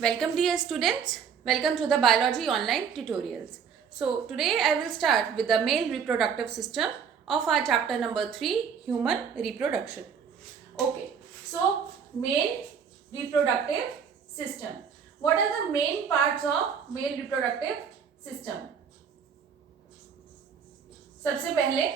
Welcome dear students, welcome to the biology online tutorials. So today I will start with the male reproductive system of our chapter number 3, human reproduction. Okay, so male reproductive system. What are the main parts of male reproductive system? सबसे पहले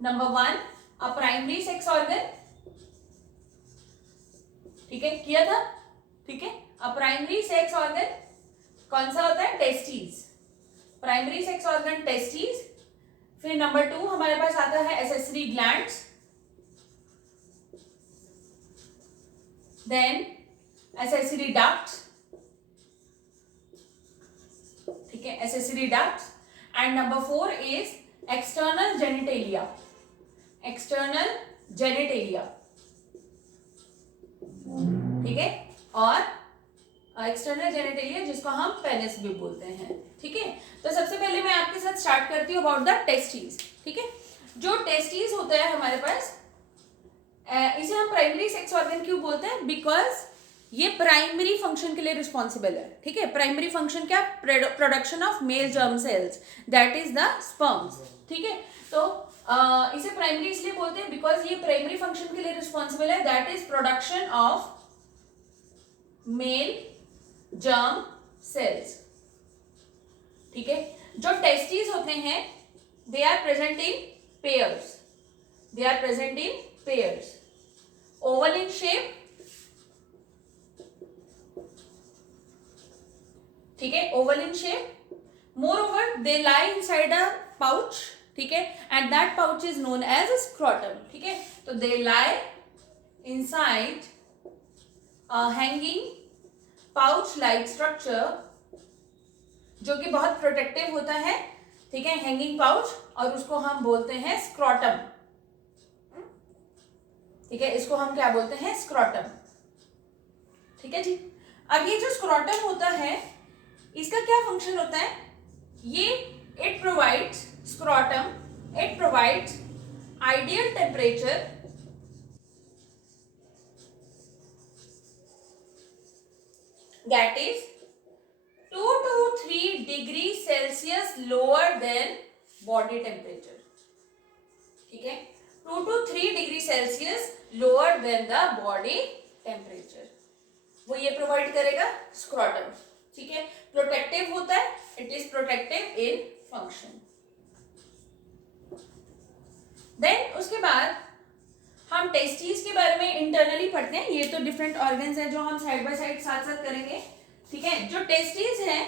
number 1 a primary sex organ. ठीक है, किया था. ठीक है, a primary sex organ कौन सा होता है? Testis. Primary sex organ testis. फिर नंबर 2 हमारे पास आता है accessory glands. Then accessory duct. ठीक है, accessory duct. And number 4 is external genitalia. External genitalia. ठीक है, और एक्सटर्नल जेनिटेलिया जिसको हम पेनिस भी बोलते हैं. ठीक है, तो सबसे पहले मैं आपके साथ स्टार्ट करती हूँ अबाउट द टेस्टिस. ठीक है, जो टेस्टिस होता है हमारे पास, इसे हम प्राइमरी सेक्स ऑर्गन क्यों बोलते हैं? बिकॉज ये प्राइमरी फंक्शन के लिए रिस्पॉन्सिबल है. ठीक है, प्राइमरी फंक्शन क्या? Production of male germ sales, that is the sperms. ठीक है, तो इसे प्राइमरी इसलिए बोलते हैं बिकॉज ये प्राइमरी फंक्शन के लिए रिस्पॉन्सिबल है, that is production of male germ cells. ठीक है, जो टेस्टिस होते हैं they are present in pairs. They are present in pairs, oval in shape. ठीक है, oval in shape. Moreover they lie inside a pouch. ठीक है, and that pouch is known as scrotum. ठीक है, तो they lie inside hanging pouch like structure जो कि बहुत प्रोटेक्टिव होता है. ठीक है, हैंगिंग पाउच, और उसको हम बोलते हैं स्क्रोटम. ठीक है, इसको हम क्या बोलते हैं? स्क्रोटम. ठीक है जी. अब ये जो स्क्रोटम होता है इसका क्या फंक्शन होता है? ये it provides scrotum, it provides ideal temperature that is 2 to 3 degrees Celsius lower than body temperature. ठीक है, 2 to 3 degree Celsius lower than the body temperature. वो ये प्रोवाइड करेगा स्क्रोटम. ठीक है, प्रोटेक्टिव होता है, it is protective in function. Then उसके बाद हम टेस्टिस के बारे में इंटरनली पढ़ते हैं. ये तो डिफरेंट ऑर्गन्स हैं जो हम साइड बाय साइड साथ साथ करेंगे. ठीक है, जो टेस्टिस है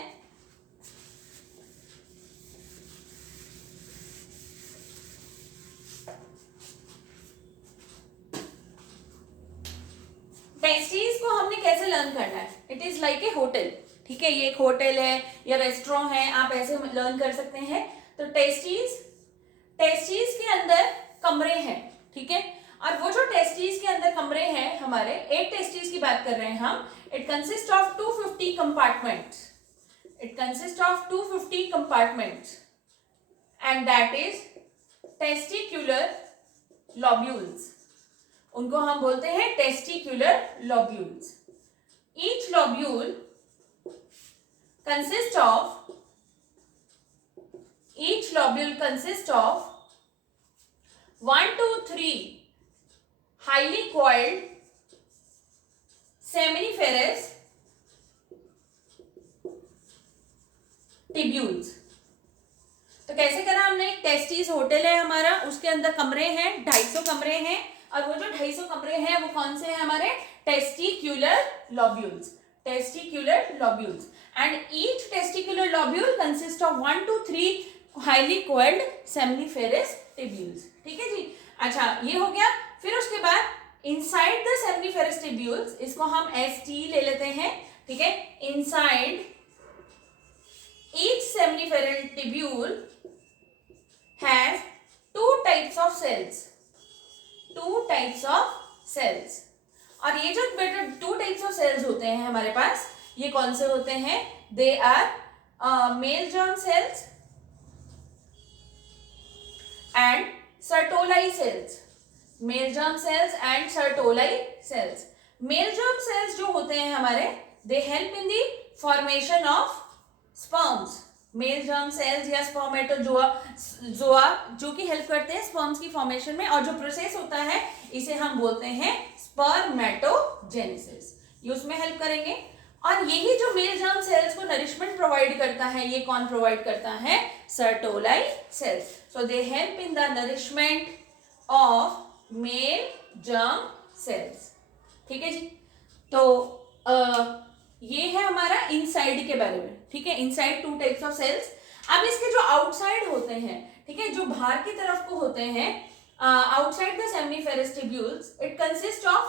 टेस्टिस को हमने कैसे लर्न करना है? It is like a hotel. ठीक है, ये एक होटल है या रेस्टोरेंट है, आप ऐसे लर्न कर सकते हैं. तो टेस्टिस के अंदर कमरे हैं. ठीक है, और वो जो टेस्टिस के अंदर कमरे हैं हमारे, एक टेस्टिस की बात कर रहे हैं हम. It consist of 250 compartments. It consist of 250 compartments and that is testicular lobules. उनको हम बोलते हैं testicular lobules. Each lobule consist of of 1 to 3 highly coiled seminiferous tubules. तो कैसे करा हमने? टेस्टिस होटल है हमारा, उसके अंदर कमरे हैं, 250 कमरे हैं, और वो जो 250 कमरे हैं वो कौन से हैं हमारे? Testicular lobules. Testicular lobules, and each testicular lobule consist of 1 to 3 highly coiled seminiferous tubules. ठीक है जी. अच्छा, ये हो गया. फिर उसके बाद इनसाइड द सेमिनिफेरस टिब्यूल्स, इसको हम ST ले लेते हैं. ठीक है, inside each seminiferous tubule has 2 types of cells. 2 types of cells. और ये जो बेटा 2 types of cells होते हैं हमारे पास, ये कौन से होते हैं? They are male germ cells and Sertoli cells. Male germ cells and Sertoli cells. Male germ cells जो होते हैं हमारे, दे help in the formation of sperms, mail germ sales या स्पर्मेटोजोआ जो कि हेल्प करते हैं स्पर्म्स की फॉर्मेशन में, और जो प्रोसेस होता है इसे हम बोलते हैं स्पर्मेटोजेनेसिस, ये उसमें हेल्प करेंगे। और यही जो मेल जर्म सेल्स को नरिशमेंट प्रोवाइड करता है, ये कौन प्रोवाइड करता है? Sertoli cells. So they help in the nourishment of male germ cells. ठीक है जी। तो ये है हमारा इनसाइड के बारे में। ठीक है, इनसाइड 2 टाइप्स ऑफ सेल्स। अब इसके जो आउटसाइड होते हैं, ठीक है, जो बाहर की तरफ को होते हैं, outside the seminiferous tubules, it consist of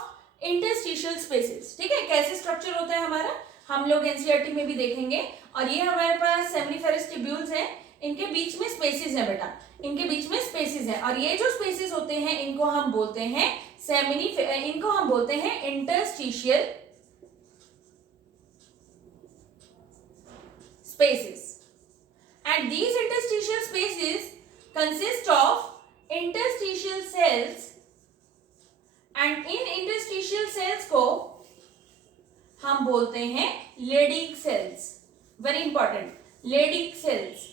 interstitial spaces. ठीक है, कैसे स्ट्रक्चर होता है हमारा, हम लोग एनसीईआरटी में भी देखेंगे। और ये हमारे पास सेमिनिफेरस ट्यूब्यूल्स हैं, इनके बीच में स्पेसेस है बेटा, इनके बीच में स्पेसेस है, और ये जो स्पेसेस होते हैं इनको हम बोलते हैं इनको हम बोलते हैं interstitial spaces, and these interstitial spaces consist of interstitial cells, and in interstitial cells को हम बोलते हैं Leydig cells. Very important, Leydig cells.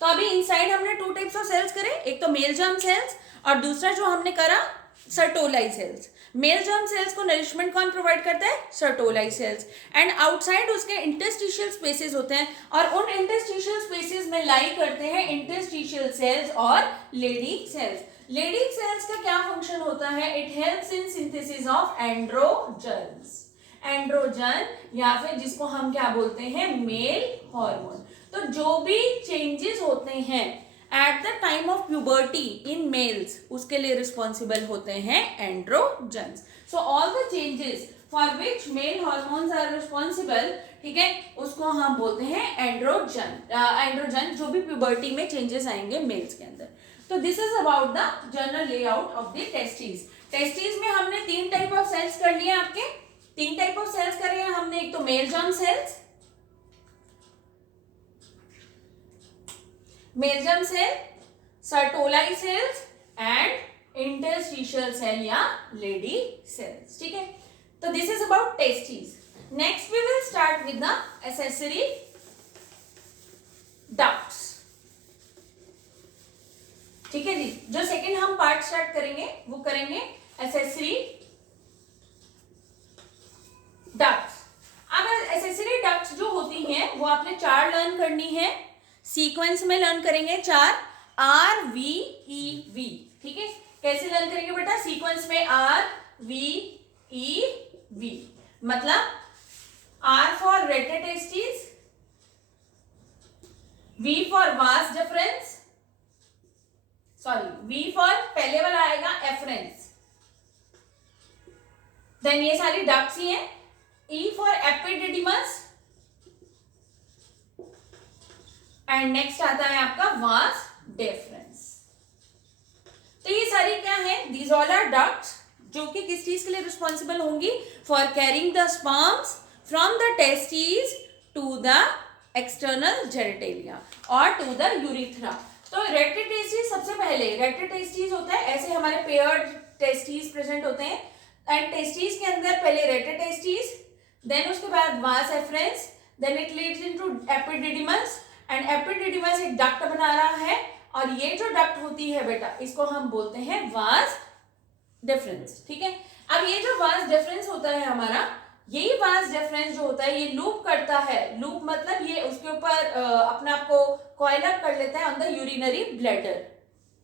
तो अभी इनसाइड हमने 2 टाइप्स ऑफ सेल्स करे, एक तो मेल जर्म सेल्स और दूसरा जो हमने करा सर्टोलाई सेल्स। मेल जर्म सेल्स को नरिशमेंट कौन प्रोवाइड करता है? Sertoli cells. एंड आउटसाइड उसके इंटरस्टिशियल स्पेसेस होते हैं, और उन इंटरस्टिशियल स्पेसेस में लाई करते हैं इंटरस्टिशियल सेल्स और लेडिक सेल्स। लेडिक सेल्स का क्या फंक्शन होता है? It helps in synthesis of androgens, androgen या फिर जिसको हम क्या बोलते हैं? Male hormone. तो जो भी चेंजेस होते हैं at the time of puberty in males, उसके लिए रिस्पॉन्सिबल होते हैं androgens. So all the changes for which male hormones are responsible, ठीक है, उसको हम बोलते हैं एंड्रोजन, जो भी प्यूबर्टी में चेंजेस आएंगे मेल्स के अंदर। तो this is about the general layout of the testis. Testis में हमने 3 टाइप ऑफ सेल्स कर लिए, आपके 3 टाइप ऑफ सेल्स करे हैं हमने। एक तो male germ cells, male germ cell, Sertoli cells and interstitial cell या लेडी सेल्स। ठीक है, तो this is about testis. Next we will start with the accessory ducts. ठीक है जी, जो सेकंड हम पार्ट स्टार्ट करेंगे वो करेंगे एक्सेसरी डक्ट्स। अब एक्सेसरी डक्ट्स जो होती हैं वो आपने 4 लर्न करनी है, सीक्वेंस में लर्न करेंगे 4, RVEV। ठीक है, कैसे लर्न करेंगे बेटा? सीक्वेंस में RVEV, मतलब R for rated testis, V for vas deferens, sorry V for पहले वाला आएगा एफरेंस, देन ये सारी डक्ट्स ही हैं। E for epididymis, and next आता है आपका वास डिफरेंस। तो ये सारी क्या है? दीज ऑल आर डक्ट्स, जो कि किस चीज के लिए रिस्पॉन्सिबल होंगी? For carrying the sperms from the testis to the external genitalia और टू द यूरिथ्रा। तो रेटेड टेस्टिस, सबसे पहले रेटेड टेस्टिस होता है, ऐसे हमारे पेयर्ड टेस्टिस प्रेजेंट होते हैं, एंड टेस्टिस के अंदर पहले रेटेड टेस्टिस, देन उसके बाद vas efferens, then it leads into epididymis, and epididymis एक डक्ट बना रहा है, और ये जो डक्ट होती है बेटा इसको हम बोलते हैं वास डिफरेंस। ठीक है, अब ये जो वास डिफरेंस होता है हमारा, यही वास डिफरेंस जो होता है ये लूप करता है। लूप मतलब ये उसके ऊपर अपने आप को कॉइल अप कर लेता है ऑन द यूरिनरी ब्लैडर।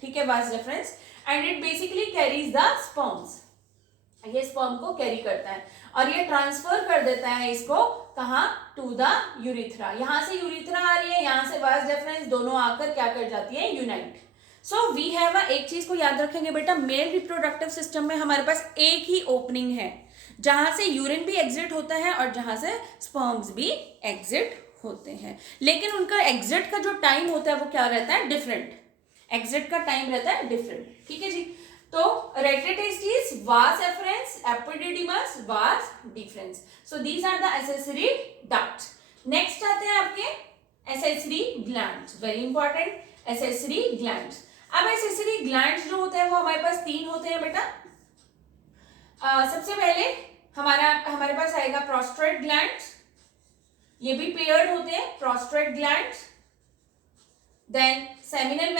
ठीक है, vas deferens, and it basically carries the sperms, ये स्पर्म को कैरी करता है और ये ट्रांसफर कर देता है इसको कहाँ? To the urethra. यहां से यूरिथ्रा आ रही है, यहां से वास डिफरेंस, दोनों आकर क्या कर जाती है? यूनाइट। सो वी हैव एक चीज को याद रखेंगे बेटा, मेल रिप्रोडक्टिव सिस्टम में हमारे पास एक ही ओपनिंग है जहां से यूरिन भी एग्जिट होता है और जहां से स्पर्म्स भी एग्जिट होते हैं, लेकिन उनका एग्जिट का जो टाइम होता है वो क्या रहता है? डिफरेंट। एग्जिट का टाइम रहता है डिफरेंट। ठीक है जी, तो rete testis, vas efferens, epididymis, vas deferens. So these are the accessory ducts. Next आते हैं आपके accessory glands, very important, accessory glands. अब एक्सेसरी ग्लैंड्स जो होते हैं वो हमारे पास 3 होते हैं बेटा। सबसे पहले हमारे पास आएगा प्रोस्ट्रेट ग्लैंड्स, ये भी पेयर्ड होते हैं, prostate glands, then seminal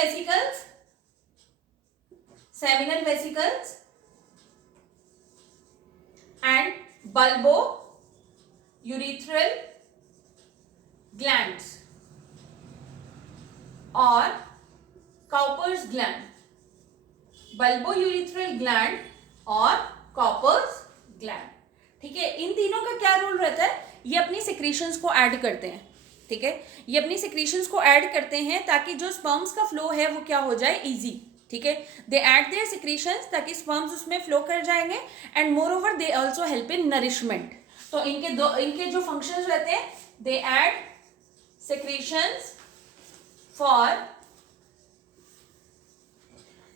vesicles and bulbourethral glands और Cowper's gland, bulbourethral gland और कॉपर्स ग्लैंड। ठीक है, इन तीनों का क्या रोल रहता है, ये अपनी सिक्रीशंस को ऐड करते हैं। ठीक है, ये अपनी सिक्रीशंस को ऐड करते हैं ताकि जो स्पर्म्स का फ्लो है वो क्या हो जाए, इजी। ठीक है, दे ऐड देयर सिक्रीशंस ताकि स्पर्म्स उसमें फ्लो कर जाएंगे, and moreover they also help in nourishment. तो इनके जो फंक्शंस रहते हैं, they add secretions for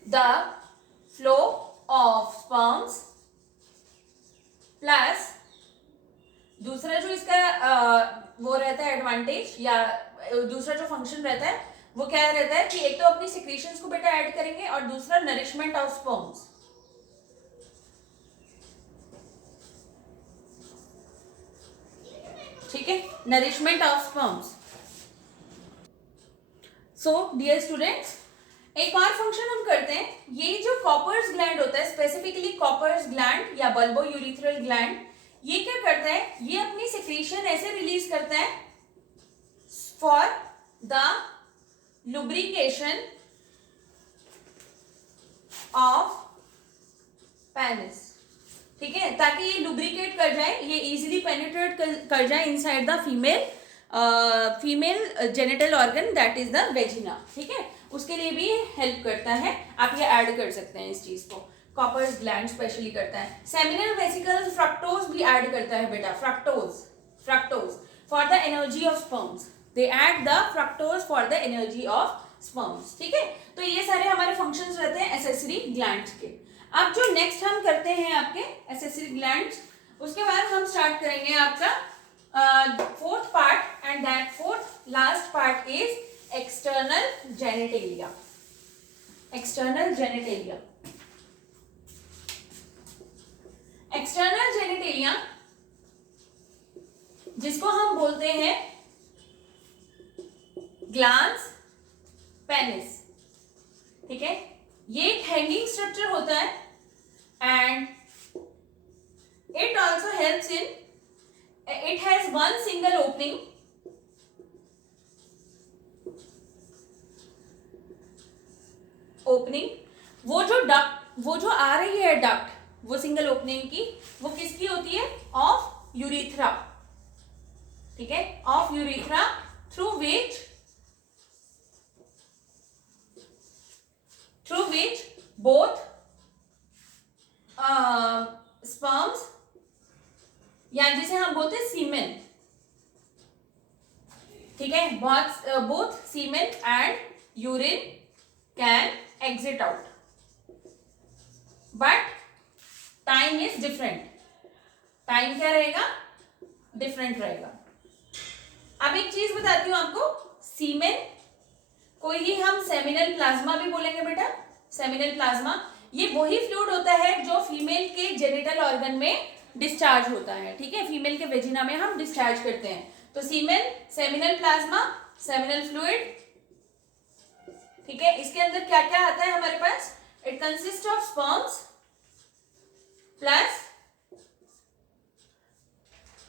the flow of sperms, plus दूसरा जो इसका वो रहता है एडवांटेज, या दूसरा जो फंक्शन रहता है वो क्या रहता है कि एक तो अपनी सिक्रीशंस को बेटा ऐड करेंगे और दूसरा नरिशमेंट ऑफ स्पर्म्स। ठीक है, nourishment of sperms. So dear students, एक और फंक्शन हम करते हैं, ये जो कॉपर्स ग्लैंड होता है, स्पेसिफिकली कॉपर्स ग्लैंड या बल्बो यूरिथ्रल ग्लैंड, ये क्या करता है, ये अपनी सिक्रीशन ऐसे रिलीज करता है for the lubrication of penis. ठीक है, ताकि ये लुब्रिकेट कर जाए, ये इजीली पेनिट्रेट कर जाए inside the female genital organ that is the vagina. ठीक है, उसके लिए भी हेल्प करता है, आप ये ऐड कर सकते हैं इस चीज को, कॉपर्स ग्लैंड स्पेशली करता है। सेमिनल वेसिकल्स फ्रक्टोज भी ऐड करता है बेटा, fructose for the energy of sperms, they add the fructose for the energy of sperms. ठीक है, तो ये सारे हमारे फंक्शंस रहते हैं एसेसरी ग्लैंड्स के। अब जो नेक्स्ट हम करते हैं आपके एसेसरी ग्लैंड्स, उसके बाद हम स्टार्ट करेंगे आपका fourth part, and that fourth last part is external genitalia. External genitalia, external genitalia जिसको हम बोलते हैं ग्लांस पेनिस। ठीक है, ये एक हैंगिंग स्ट्रक्चर होता है, and it also helps in, it has one single opening, वो जो आ रही है डक्ट, वो सिंगल ओपनिंग की, वो किसकी होती है, ऑफ यूरिथ्रा। ठीक है, of urethra, through which both sperms, या जिसे हम बोलते हैं सीमेन। ठीक है, both semen and urine can exit out, but time is different. Time क्या रहेगा, डिफरेंट रहेगा। अब एक चीज बताती हूं आपको, सीमेन को ही हम सेमिनल प्लाज्मा भी बोलेंगे बेटा। सेमिनल प्लाज्मा ये वही फ्लूइड होता है जो फीमेल के जेनिटल ऑर्गन में डिस्चार्ज होता है। ठीक है, फीमेल के वेजिना में हम डिस्चार्ज करते हैं, तो semen, seminal plasma, seminal fluid. ठीक है, इसके अंदर क्या क्या आता है हमारे पास, it consist of sperms plus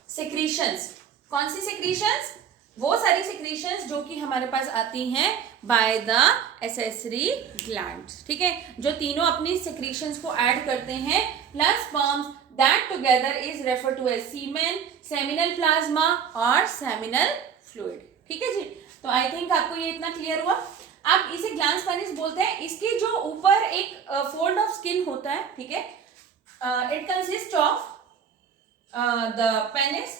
secretions. कौन सी सिक्रीशंस, वो सारी सिक्रीशंस जो कि हमारे पास आती हैं बाय द एसेसरी ग्लैंड्स। ठीक है, जो तीनों अपनी सिक्रीशंस को ऐड करते हैं, plus sperms, that together is refer to as semen, seminal plasma और सेमिनल फ्लूइड। ठीक है जी, तो आई थिंक आपको ये इतना क्लियर हुआ। आप इसे ग्लैंस पेनिस बोलते हैं, इसके जो ऊपर एक फोल्ड ऑफ स्किन होता है। ठीक है, it consist of the penis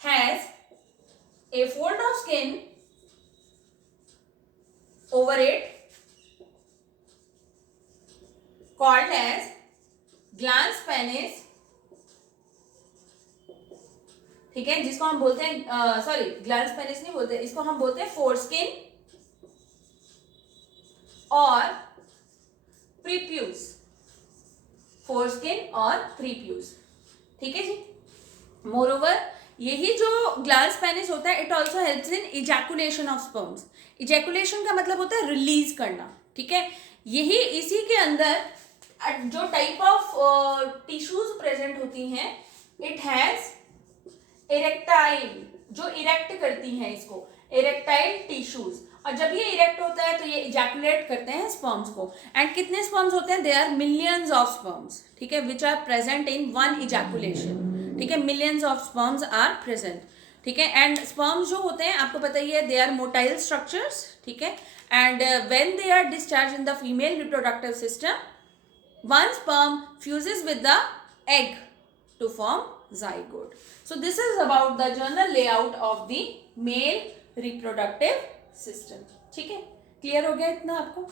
has a fold of skin over it called as glans penis। ठीक है, जिसको हम बोलते हैं, सॉरी ग्लैंस पेनिस नहीं बोलते, इसको हम बोलते हैं फोरस्किन और प्रीप्यूस। फोरस्किन और प्रीप्यूस। ठीक है जी। मोरोवर यही जो ग्लास पेनिस होता है, it also helps in ejaculation of sperms. Ejaculation का मतलब होता है रिलीज करना, ठीक है। यही इसी के अंदर जो टाइप ऑफ टिश्यूज प्रेजेंट होती हैं, इट हैज इरेक्टाइल, जो इरेक्ट करती हैं इसको, इरेक्टाइल टिश्यूज। और जब ये इरेक्ट होता है तो ये इजैकुलेट करते हैं स्पर्म्स को। एंड कितने स्पर्म्स होते हैं? They are millions of sperms, ठीक है, which are present in one ejaculation, ठीक है। Millions of sperms are present, ठीक है। एंड स्पर्म्स जो होते हैं आपको पता ही है, दे आर मोटाइल स्ट्रक्चर्स, ठीक है। And when they are discharge in the female reproductive system, one sperm fuses with the egg to form zygote. So this is about the general layout of the male reproductive system. ठीक है, clear हो गया इतना आपको?